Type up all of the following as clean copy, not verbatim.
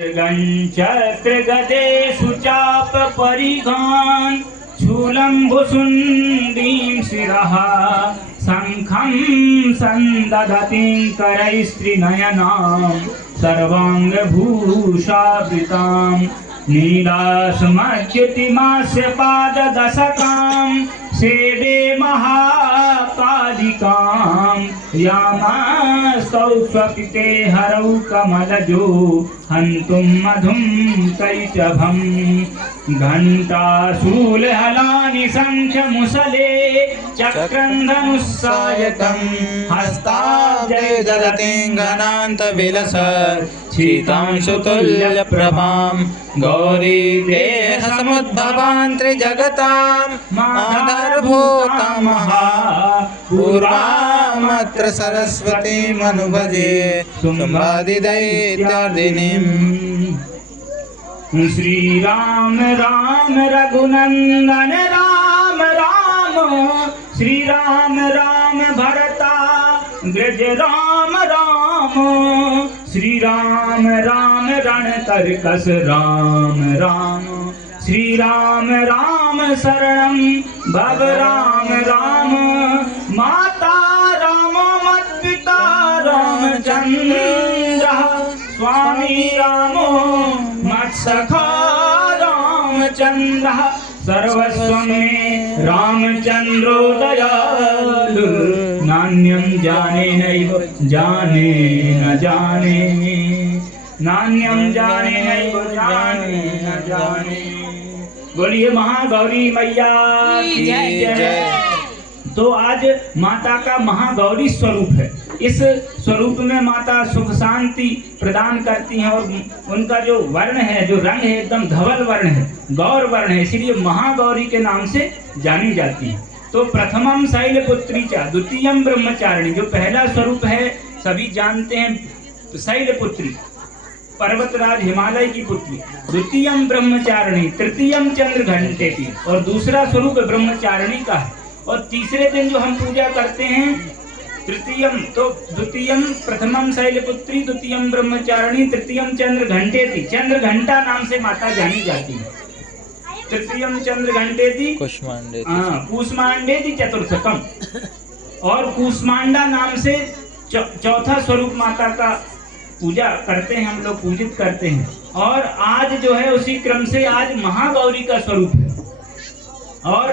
चक्र गदेषु चाप परिघान् शूलम्बुशुण्डीं शिरः शङ्खं सन्दधतीं करैस्त्रिनयनां सर्वाङ्गभूषावृतां नीलासमच्युतिमास्य पाददशकां सेवे महाकालिकां यामास्तौ स्वपिते हरौ कमलजो हन्तुं मधुं कैटभम् घण्टाशूलहलानि शङ्खमुसले चक्रं धनुस्सायकं हस्ताब्जे ददतीं शीतांशुतुल्यप्रभां गौरी देहसमुद्भवां त्रिजगतां मातर्भूतां महापूर्वामत्र सरस्वतीमनुभजे शुम्भादिदैत्यार्दिनीम्। श्री राम राम रघुनंदन राम राम श्री राम राम भरता ग्रज राम राम श्री राम राम रणतर्कस राम राम श्री राम राम शरणं भव राम राम माता राम मत्पिता रामचन्द्र स्वामी रामो मत्सखा रामचन्द्र सर्वस्वं मे रामचन्द्रो दयालु नान्यं जाने नैव जाने न जाने नान्यं जाने नैव जाने न जाने। बोलिए महागौरी मैया की जय। तो आज माता का महागौरी स्वरूप है। इस स्वरूप में माता सुख शांति प्रदान करती हैं और उनका जो वर्ण है, जो रंग है, एकदम धवल वर्ण है, गौर वर्ण है, इसलिए महागौरी के नाम से जानी जाती है। तो प्रथमम शैलपुत्री च द्वितीयम ब्रह्मचारिणी, जो पहला स्वरूप है सभी जानते हैं, शैलपुत्री पर्वतराज हिमालय की पुत्री, द्वितीयम ब्रह्मचारिणी, तृतीयम चंद्रघंटेति, और दूसरा स्वरूप ब्रह्मचारिणी का है। और तीसरे दिन जो हम पूजा करते हैं तृतीयम, तो द्वितीयम प्रथमम शैलपुत्री, द्वितीयम ब्रह्मचारिणी, तृतीयम चंद्रघंटेति, चंद्रघंटा नाम से माता जानी जाती है। तृतीयम चंद्रघंटेति कूष्मांडेति चतुर्थकम, और कूष्मांडा नाम से चौथा स्वरूप माता का पूजा करते हैं, हम लोग पूजित करते हैं। और आज जो है उसी क्रम से आज महागौरी का स्वरूप है, और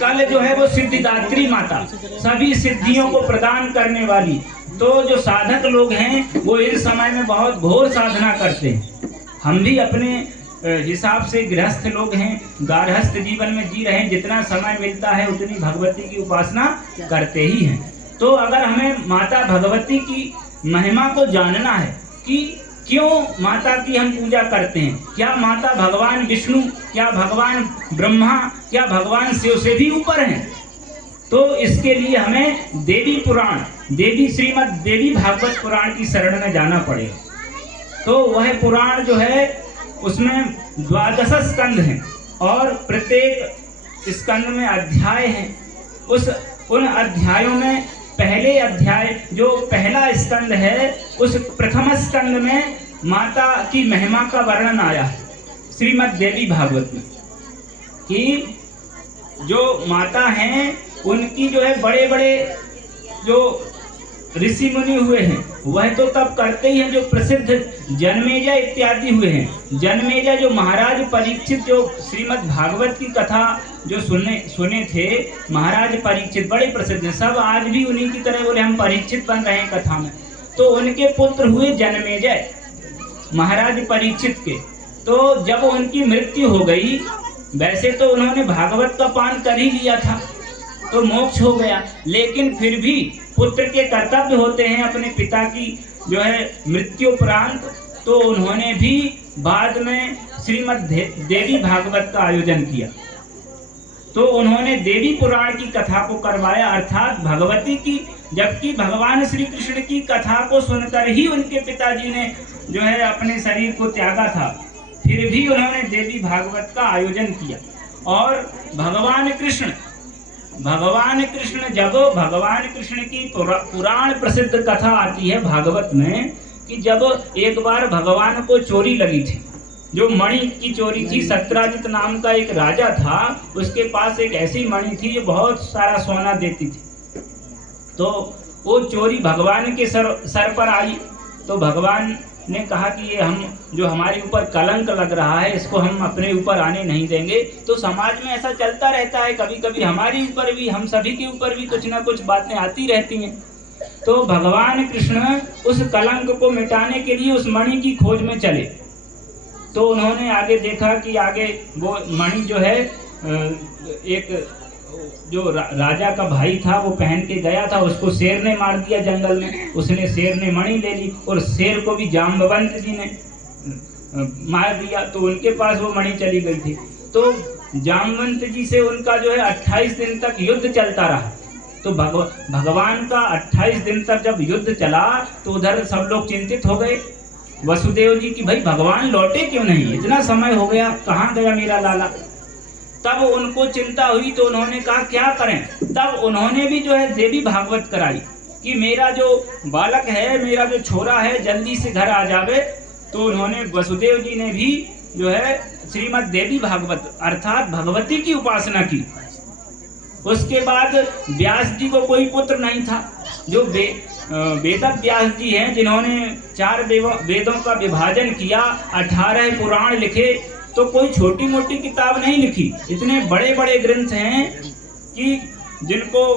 कल जो है वो सिद्धिदात्री माता, सभी सिद्धियों को प्रदान करने वाली। तो जो साधक लोग हैं वो इस समय में बहुत घोर साधना करते हैं। हम भी अपने हिसाब से गृहस्थ लोग हैं, गारहस्थ जीवन में जी रहे हैं, जितना समय मिलता है उतनी भगवती की उपासना करते ही हैं। तो अगर हमें माता भगवती की महिमा को जानना है कि क्यों माता की हम पूजा करते हैं, क्या माता भगवान विष्णु, क्या भगवान ब्रह्मा, क्या भगवान शिव से भी ऊपर हैं, तो इसके लिए हमें देवी पुराण, देवी श्रीमद् देवी भागवत पुराण की शरण में जाना पड़ेगा। तो वह पुराण जो है उसमें 12 स्कंद हैं और प्रत्येक स्कंद में अध्याय हैं। उन अध्यायों में पहले अध्याय जो पहला स्कंद है, उस प्रथम स्कंद में माता की महिमा का वर्णन आया है श्रीमद् देवी भागवत में, कि जो माता हैं उनकी जो है बड़े बड़े जो ऋषि मुनि हुए हैं वह तो तब करते ही हैं जो प्रसिद्ध जन्मेजय इत्यादि हुए हैं। जन्मेजय जो महाराज परीक्षित, जो श्रीमद् भागवत की कथा जो सुने थे, महाराज परीक्षित बड़े प्रसिद्ध हैं, सब आज भी उन्हीं की तरह बोले हम परीक्षित बन रहे हैं कथा में। तो उनके पुत्र हुए जन्मेजय महाराज परीक्षित के। तो जब उनकी मृत्यु हो गई, वैसे तो उन्होंने भागवत का पान कर ही लिया था तो मोक्ष हो गया, लेकिन फिर भी पुत्र के कर्तव्य होते हैं अपने पिता की जो है मृत्युपरांत, तो उन्होंने भी बाद में श्रीमद् देवी भागवत का आयोजन किया। तो उन्होंने देवी पुराण की कथा को करवाया, अर्थात भगवती की, जबकि भगवान श्री कृष्ण की कथा को सुनकर ही उनके पिताजी ने जो है अपने शरीर को त्यागा था, फिर भी उन्होंने देवी भागवत का आयोजन किया। और भगवान कृष्ण जब भगवान कृष्ण की पुराण प्रसिद्ध कथा आती है भागवत में, कि जब एक बार भगवान को चोरी लगी थी, जो मणि की चोरी थी। सत्राजित नाम का एक राजा था, उसके पास एक ऐसी मणि थी जो बहुत सारा सोना देती थी। तो वो चोरी भगवान के सर पर आई, तो भगवान ने कहा कि ये जो हमारे ऊपर कलंक लग रहा है, इसको हम अपने ऊपर आने नहीं देंगे। तो समाज में ऐसा चलता रहता है, कभी कभी हमारे ऊपर भी, हम सभी के ऊपर भी कुछ ना कुछ बातें आती रहती हैं। तो भगवान कृष्ण उस कलंक को मिटाने के लिए उस मणि की खोज में चले। तो उन्होंने आगे देखा कि आगे वो मणि जो है एक जो राजा का भाई था वो पहन के गया था, उसको शेर ने मार दिया जंगल में। उसने शेर ने मणि ले ली और शेर को भी जाम्बवंत जी ने मार दिया, तो उनके पास वो मणि चली गई थी। तो जाम्बवंत जी से उनका जो है 28 दिन तक युद्ध चलता रहा। तो भगवान का 28 दिन तक जब युद्ध चला तो उधर सब लोग चिंतित हो गए वसुदेव जी की, भाई भगवान लौटे क्यों नहीं, इतना समय हो गया, कहाँ गया मेरा लाला। तब उनको चिंता हुई, तो उन्होंने कहा क्या करें। तब उन्होंने भी जो है देवी भागवत कराई कि मेरा जो बालक है, मेरा जो छोरा है, जल्दी से घर आ जावे। तो उन्होंने वसुदेव जी ने भी जो है श्रीमद् देवी भागवत अर्थात भगवती की उपासना की। उसके बाद व्यास जी को कोई पुत्र नहीं था। जो वेद व्यास जी हैं, जिन्होंने 4 वेदों का विभाजन किया, 18 पुराण लिखे, तो कोई छोटी मोटी किताब नहीं लिखी। इतने बड़े बड़े ग्रंथ हैं कि जिनको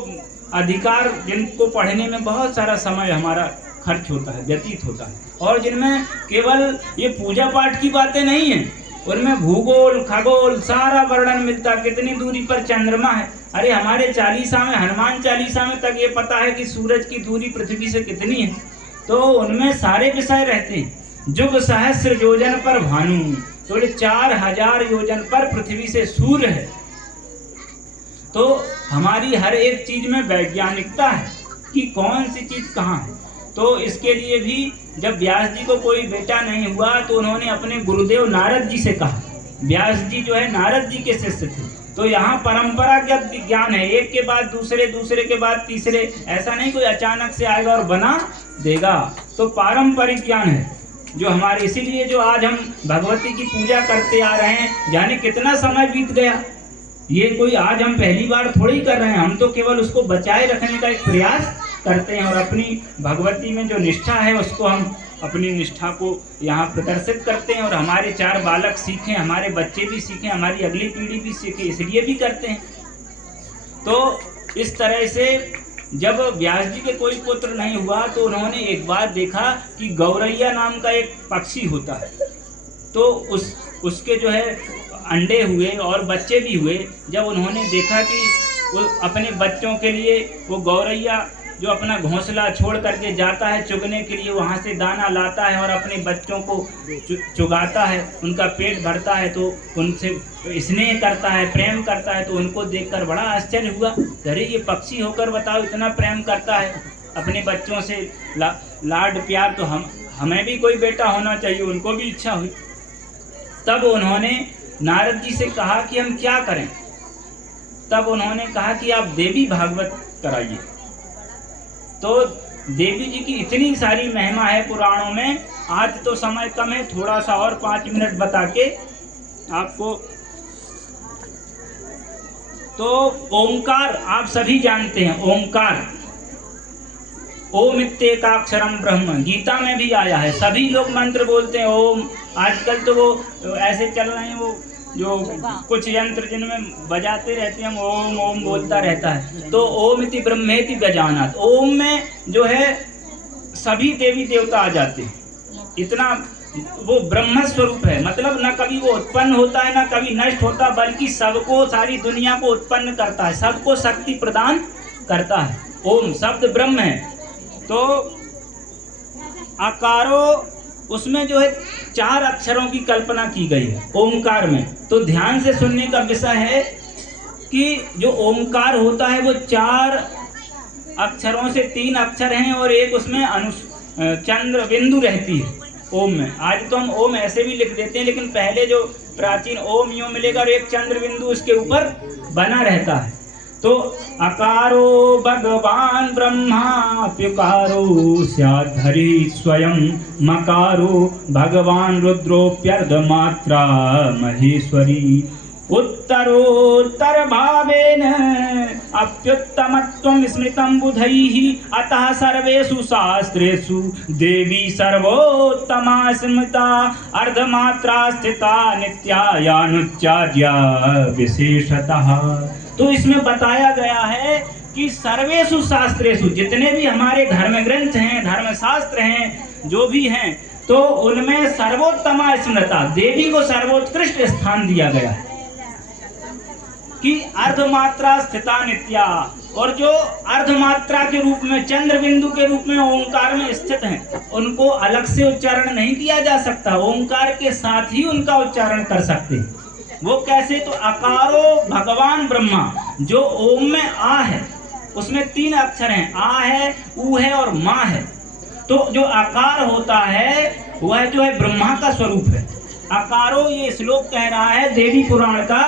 पढ़ने में बहुत सारा समय हमारा खर्च होता है, व्यतीत होता है, और जिनमें केवल ये पूजा पाठ की बातें नहीं हैं, उनमें भूगोल खगोल सारा वर्णन मिलता। कितनी दूरी पर चंद्रमा है, अरे हमारे चालीसा में, हनुमान चालीसा में तक ये पता है कि सूरज की दूरी पृथ्वी से कितनी है। तो उनमें सारे विषय रहते हैं। जुग सहस्र योजन पर भानु, तो 4000 योजन पर पृथ्वी से सूर्य है। तो हमारी हर एक चीज में वैज्ञानिकता है कि कौन सी चीज कहाँ है। तो इसके लिए भी जब व्यास जी को कोई बेटा नहीं हुआ तो उन्होंने अपने गुरुदेव नारद जी से कहा। व्यास जी जो है नारद जी के शिष्य थे। तो यहाँ परंपरागत ज्ञान है, एक के बाद दूसरे, दूसरे के बाद तीसरे, ऐसा नहीं कोई अचानक से आएगा और बना देगा। तो पारंपरिक ज्ञान है जो हमारे, इसीलिए जो आज हम भगवती की पूजा करते आ रहे हैं, जाने कितना समय बीत गया। ये कोई आज हम पहली बार थोड़ी कर रहे हैं, हम तो केवल उसको बचाए रखने का एक प्रयास करते हैं और अपनी भगवती में जो निष्ठा है उसको हम अपनी निष्ठा को यहाँ प्रदर्शित करते हैं। और हमारे 4 बालक सीखें, हमारे बच्चे भी सीखें, हमारी अगली पीढ़ी भी सीखे, इसलिए भी करते हैं। तो इस तरह से जब व्यास जी के कोई पुत्र नहीं हुआ तो उन्होंने एक बार देखा कि गौरैया नाम का एक पक्षी होता है। तो उसके जो है अंडे हुए और बच्चे भी हुए। जब उन्होंने देखा कि वो अपने बच्चों के लिए, वो गौरैया जो अपना घोंसला छोड़ करके जाता है चुगने के लिए, वहाँ से दाना लाता है और अपने बच्चों को चुगाता है, उनका पेट भरता है, तो उनसे स्नेह करता है, प्रेम करता है। तो उनको देखकर बड़ा आश्चर्य हुआ, अरे ये पक्षी होकर बताओ इतना प्रेम करता है अपने बच्चों से, लाड प्यार, तो हमें भी कोई बेटा होना चाहिए। उनको भी इच्छा हुई। तब उन्होंने नारद जी से कहा कि हम क्या करें। तब उन्होंने कहा कि आप देवी भागवत कराइए। तो देवी जी की इतनी सारी महिमा है पुराणों में। आज तो समय कम है, थोड़ा सा और 5 मिनट बता के आपको। तो ओंकार आप सभी जानते हैं, ओंकार, ओम इत्येकाक्षरम ब्रह्म, गीता में भी आया है। सभी लोग मंत्र बोलते हैं ओम। आजकल तो वो ऐसे चल रहे हैं, वो जो कुछ यंत्र जिनमें बजाते रहते हैं, ओम ओम बोलता रहता है। तो ओम इति ब्रह्मेति व्यजानात्, ओम में जो है सभी देवी देवता आ जाते हैं। इतना वो ब्रह्म स्वरूप है, मतलब न कभी वो उत्पन्न होता है, न कभी नष्ट होता, बल्कि सबको, सारी दुनिया को उत्पन्न करता है, सबको शक्ति प्रदान करता है। ओम शब्द ब्रह्म है। तो आकारो, उसमें जो है 4 अक्षरों की कल्पना की गई है ओंकार में। तो ध्यान से सुनने का विषय है कि जो ओंकार होता है वो 4 अक्षरों से 3 अक्षर हैं और एक उसमें चंद्र बिंदु रहती है ओम में। आज तो हम ओम ऐसे भी लिख देते हैं, लेकिन पहले जो प्राचीन ओम यूं मिलेगा और एक चंद्र बिंदु उसके ऊपर बना रहता है। तो अकारो भगवान ब्रह्मा प्युकारो स्याद्धरि स्वयं मकारो भगवान रुद्रोप्यर्धमात्रा महेश्वरी उत्तरोत्तर भावेन अप्युत्तमत्वं स्मृतं बुधैः अतः सर्वेषु शास्त्रेषु देवी सर्वोत्तमा स्मृता अर्धमात्रा स्थिता नित्यायानुच्चार्या विशेषतः। तो इसमें बताया गया है कि सर्वेषु शास्त्रेषु, जितने भी हमारे धर्म ग्रंथ हैं, धर्म शास्त्र हैं, जो भी हैं, तो उनमें सर्वोत्तमा स्मृता, देवी को सर्वोत्कृष्ट स्थान दिया गया है कि अर्धमात्रा स्थिता नित्या, और जो अर्धमात्रा के रूप में, चंद्र बिंदु के रूप में ओंकार में स्थित हैं, उनको अलग से उच्चारण नहीं किया जा सकता, ओंकार के साथ ही उनका उच्चारण कर सकते हैं। वो कैसे? तो अकारो भगवान ब्रह्मा, जो ओम में आ है उसमें 3 अक्षर हैं, आ है, ऊ है और माँ है। तो जो आकार होता है वह जो है ब्रह्मा का स्वरूप है। अकारो, ये श्लोक कह रहा है देवी पुराण का,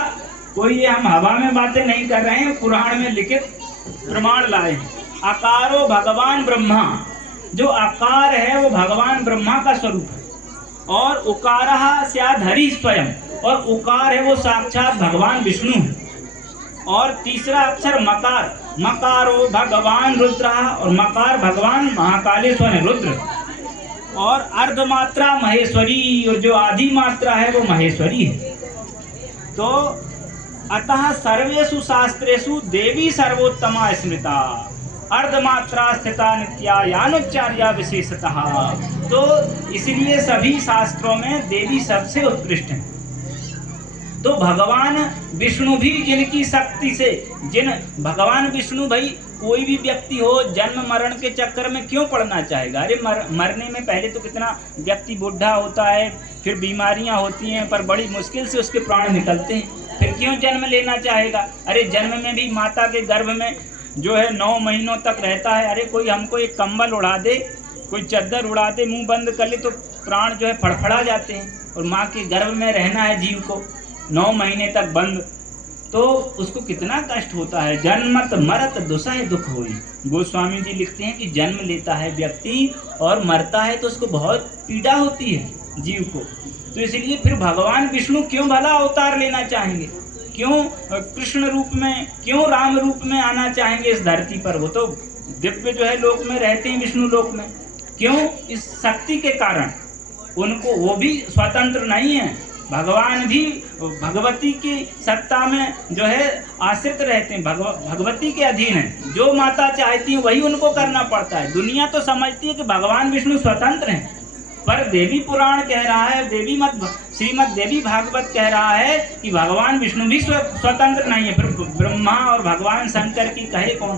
कोई ये हम हवा में बातें नहीं कर रहे हैं, पुराण में लिखित प्रमाण लाए हैं। अकारो भगवान ब्रह्मा, जो आकार है वो भगवान ब्रह्मा का स्वरूप है। और उकारः स्याद्धरि स्वयं, और उकार है वो साक्षात भगवान विष्णु है। और तीसरा अक्षर मकार, मकारो भगवान रुद्र, और मकार भगवान महाकालेश्वर है रुद्र। और अर्धमात्रा महेश्वरी, और जो आदि मात्रा है वो महेश्वरी है। तो अतः सर्वेषु शास्त्रेषु देवी सर्वोत्तमा स्मृता अर्धमात्रा स्थिता नित्यायानुच्चार्या विशेषतः। तो इसलिए सभी शास्त्रों में देवी सबसे उत्कृष्ट है। तो भगवान विष्णु भी जिनकी शक्ति से, भगवान विष्णु, भाई कोई भी व्यक्ति हो जन्म मरण के चक्कर में क्यों पड़ना चाहेगा? अरे मरने में पहले तो कितना व्यक्ति बूढ़ा होता है, फिर बीमारियां होती हैं, पर बड़ी मुश्किल से उसके प्राण निकलते हैं, फिर क्यों जन्म लेना चाहेगा? अरे जन्म में भी माता के गर्भ में जो है 9 महीनों तक रहता है। अरे कोई हमको एक कंबल उड़ा दे, कोई चादर उड़ा दे, मुंह बंद कर ले तो प्राण जो है फड़फड़ा जाते हैं। और माँ के गर्भ में रहना है जीव को 9 महीने तक बंद, तो उसको कितना कष्ट होता है। जन्मत मरत दुसह दुख होई, गोस्वामी जी लिखते हैं कि जन्म लेता है व्यक्ति और मरता है तो उसको बहुत पीड़ा होती है जीव को। तो इसलिए फिर भगवान विष्णु क्यों भला अवतार लेना चाहेंगे? क्यों कृष्ण रूप में, क्यों राम रूप में आना चाहेंगे इस धरती पर? वो तो दिव्य जो है लोक में रहते हैं, विष्णु लोक में। क्यों? इस शक्ति के कारण। उनको, वो भी स्वतंत्र नहीं है, भगवान भी भगवती की सत्ता में जो है आश्रित रहते हैं, भगवती के अधीन है। जो माता चाहती है वही उनको करना पड़ता है। दुनिया तो समझती है कि भगवान विष्णु स्वतंत्र हैं, पर देवी पुराण कह रहा है, श्रीमद देवी भागवत कह रहा है कि भगवान विष्णु भी स्वतंत्र नहीं है। फिर ब्रह्मा और भगवान शंकर की कहे कौन?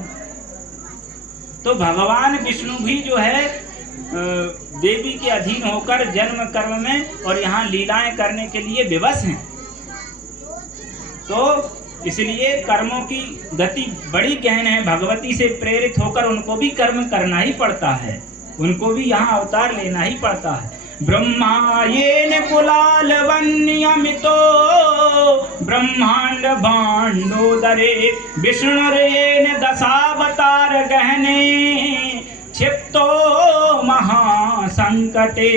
तो भगवान विष्णु भी जो है देवी के अधीन होकर जन्म कर्म में और यहाँ लीलाएं करने के लिए विवश हैं। तो इसलिए कर्मों की गति बड़ी गहन है, भगवती से प्रेरित होकर उनको भी कर्म करना ही पड़ता है, उनको भी यहाँ अवतार लेना ही पड़ता है। ब्रह्मा येन कुलाल वन्यमितो ब्रह्मांड भांडोदरे विष्णुरेन दशावतार गहने क्षिप्तो महासंकटे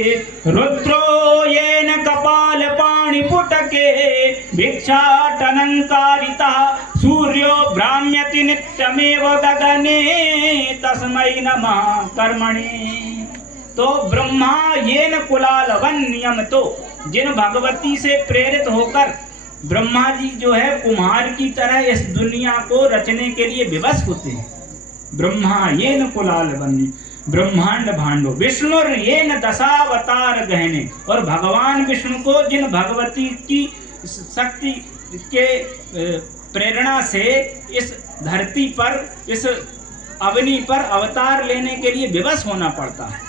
रुद्रो येन कपाल पाणि पुटके भिक्षाटनंकारिता सूर्यो भ्राम्यति नित्यमेव गगने तस्मै नमः कर्मणे। तो ब्रह्मा येन कुलाल वन्यम, तो जिन भगवती से प्रेरित होकर ब्रह्मा जी जो है कुम्हार की तरह इस दुनिया को रचने के लिए विवश होते हैं। ब्रह्मा येन कुलाल वन्य ब्रह्मांड भांडो विष्णु येन दशावतार गहने, और भगवान विष्णु को जिन भगवती की शक्ति के प्रेरणा से इस धरती पर, इस अवनी पर अवतार लेने के लिए विवश होना पड़ता है।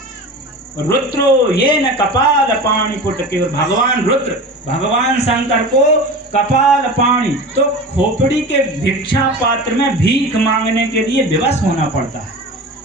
रुद्रो येन कपाल पाणि पुटके, और भगवान रुद्र, भगवान शंकर को कपाल पाणि, तो खोपड़ी के भिक्षा पात्र में भीख मांगने के लिए विवश होना पड़ता है।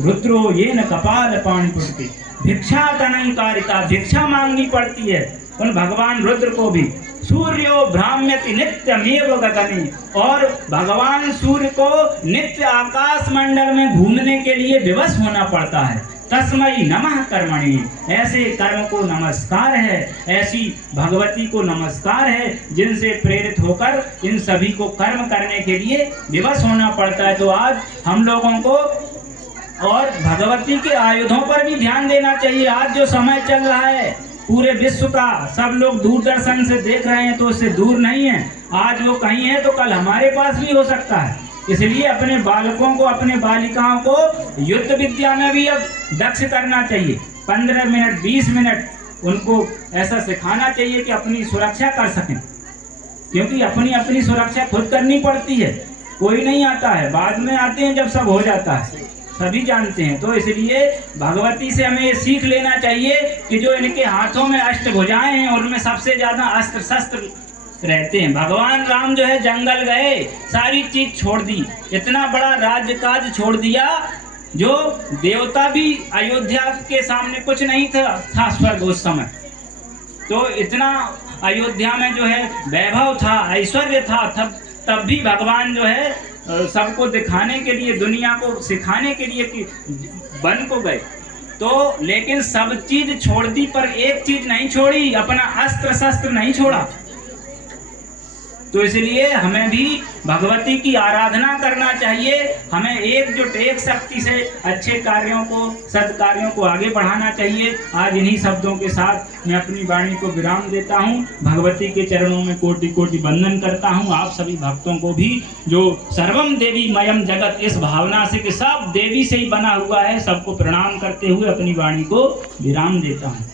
रुद्रो येन कपाल पाणि पुटके भिक्षाटनंकारिता, भिक्षा मांगनी पड़ती है उन भगवान रुद्र को भी। सूर्यो भ्राम्यति नित्यमेव गगने, और भगवान सूर्य को नित्य आकाश मंडल में घूमने के लिए विवश होना पड़ता है। तस्मै नमः कर्मणि, ऐसे कर्म को नमस्कार है, ऐसी भगवती को नमस्कार है जिनसे प्रेरित होकर इन सभी को कर्म करने के लिए विवश होना पड़ता है। तो आज हम लोगों को और भगवती के आयुधों पर भी ध्यान देना चाहिए। आज जो समय चल रहा है पूरे विश्व का, सब लोग दूरदर्शन से देख रहे हैं तो उससे दूर नहीं है। आज वो कहीं है तो कल हमारे पास भी हो सकता है। इसलिए अपने बालकों को, अपने बालिकाओं को युद्ध विद्या में भी अब दक्ष करना चाहिए। 15 मिनट 20 मिनट उनको ऐसा सिखाना चाहिए कि अपनी सुरक्षा कर सकें, क्योंकि अपनी अपनी सुरक्षा खुद करनी पड़ती है। कोई नहीं आता है, बाद में आते हैं जब सब हो जाता है, सभी जानते हैं। तो इसलिए भगवती से हमें ये सीख लेना चाहिए कि जो इनके हाथों में अष्टभुजाएं हैं उनमें सबसे ज्यादा अस्त्र शस्त्र रहते हैं। भगवान राम जो है जंगल गए, सारी चीज छोड़ दी, इतना बड़ा राज्य काज छोड़ दिया, जो देवता भी अयोध्या के सामने कुछ नहीं था स्वर्ग उस समय। तो इतना अयोध्या में जो है वैभव था, ऐश्वर्य था, तब भी भगवान जो है सबको दिखाने के लिए, दुनिया को सिखाने के लिए कि वन को गए। तो लेकिन सब चीज छोड़ दी पर एक चीज नहीं छोड़ी, अपना अस्त्र शस्त्र नहीं छोड़ा। तो इसलिए हमें भी भगवती की आराधना करना चाहिए। हमें एकजुट, एक शक्ति से अच्छे कार्यों को, सत्कार्यों को आगे बढ़ाना चाहिए। आज इन्हीं शब्दों के साथ मैं अपनी वाणी को विराम देता हूँ। भगवती के चरणों में कोटि कोटि वंदन करता हूँ। आप सभी भक्तों को भी, जो सर्वम देवी मयम जगत, इस भावना से कि सब देवी से ही बना हुआ है, सबको प्रणाम करते हुए अपनी वाणी को विराम देता हूँ।